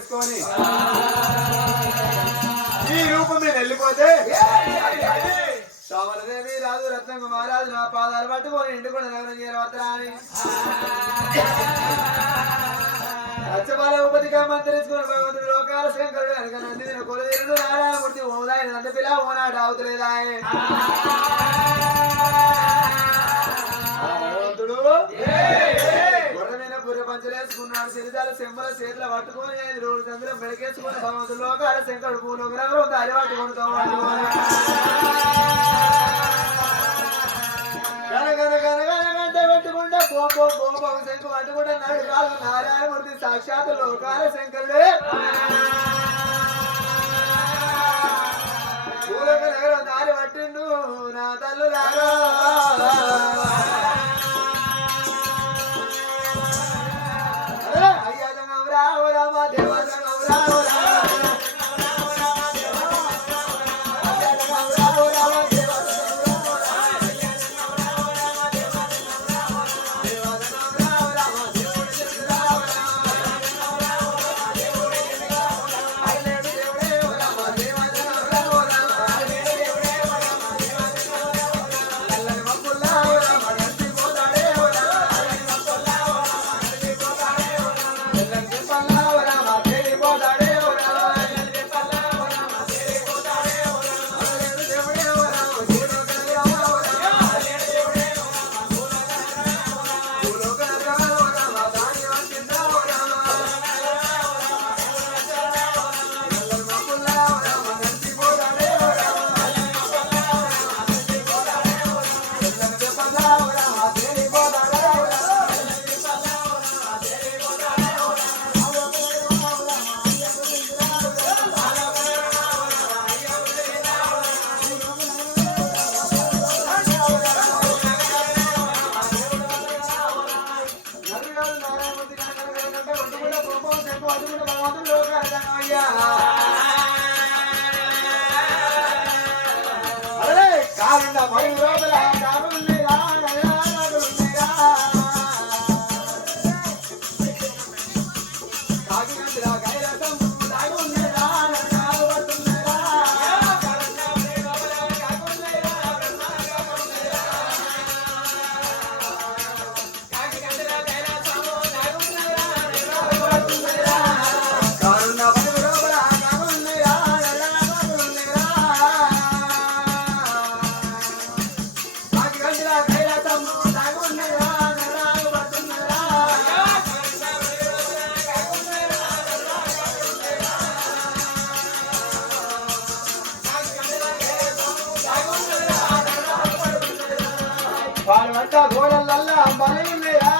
వేసుకొని. ఈ రూపం మీద వెళ్ళిపోతే సోమలదేవి రాజు రత్న కుమారాజు నా పాదాలు పట్టుకొని ఇంటికొని నగరం చేరవద్దా అని. అచ్చబాల ఉపతిగా మంత్రించుకున్న భగవంతుడు లోకాల శంకరుడు కనుక నంది నేను నారాయణమూర్తి ఓదాయ నంద పిల్ల ఓనాడు అవుతలేదాయే నాలుగు శరీరాలు సెమ్మల చేతుల పట్టుకొని ఐదు రోజులు చంద్రం మెడకేసుకుని భగవంతుడు లోకాల శంకరుడు భూలోకరాలు దారి పట్టుకొని పెట్టుకుంటే కోపో కోపం శంకు పట్టుకుంటే నడు కాదు నారాయణమూర్తి సాక్షాత్ లోకాల శంకరుడే భూలోక నగరం దారి పట్టిండు నా Pague na draga. వాడి గోడలల్లా బలున్నారా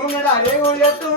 ముంగడ రేవు ఎత్తు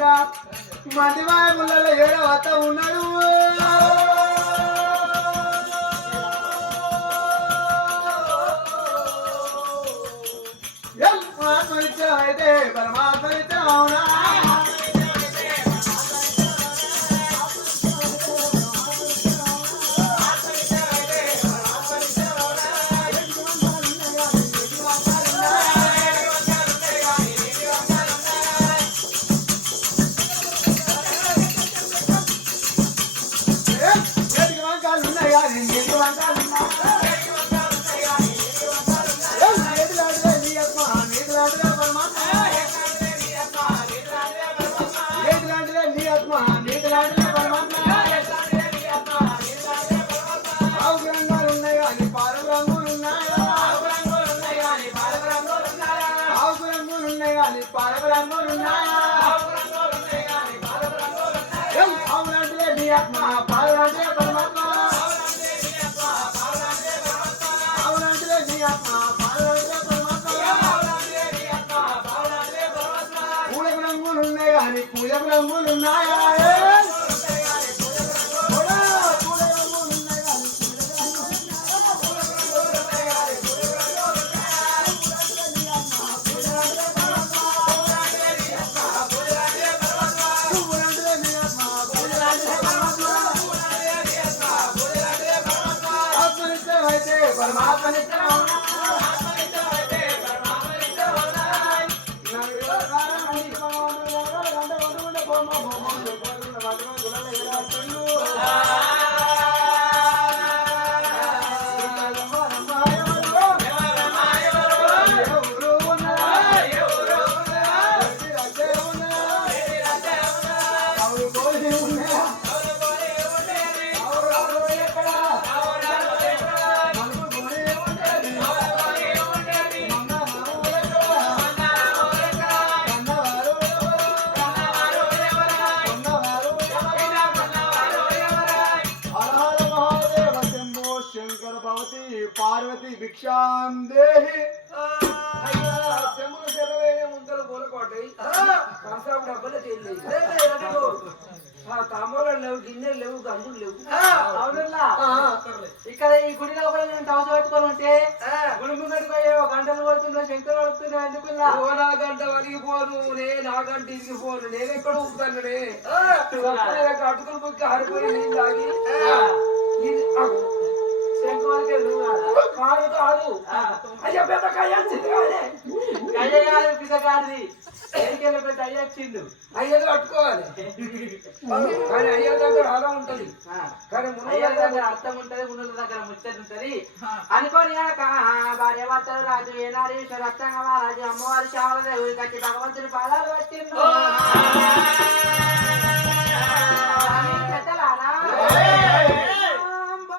పరమాత్మ మందిమాయ ముళ్ళలో ఏడో అత్త ఉన్నాడు. పరమాత్మ అయితే అవునా? Hallelujah. Yeah. భిక్షాం దేహి. ముంతలు కోలుకోటాయి. కంసాపు డబ్బులు తేలి. ఆ తాంబూలాలు లేవు గిన్నెలు లేవు గంగులు లేవు. ఇక్కడ ఈ గుడి లోపల నేను తమస ఆ. గుడి పోయే గంటలు కొడుతున్నా శంకర్ కొడుతున్నా ఎందుకున్నా? ఓ నా గంట వలిగిపోను నే నా గంట ఇరిగిపోను నేను ఎక్కడ ఊపుతానునే అటుకులు బుక్కి హరిపోయి కాదు కాదు అయ్యా పెద్ద కయ్యాల్సింది కాదే కయ్య కాదు పిసకాడిది ఏరికెళ్ళి పెద్ద అయ్య వచ్చిండు అయ్యేది పట్టుకోవాలి కానీ అయ్యల దగ్గర అలా ఉంటది కానీ ముందు దగ్గర అర్థం ఉంటది దగ్గర ముచ్చట ఉంటది అనుకోని భార్య భర్తలు రాజు ఏనాడీశ్వర రాజు అమ్మవారి శావల దేవుడి కట్టి భగవంతుని పాదాలు పట్టిండు పెట్టలానా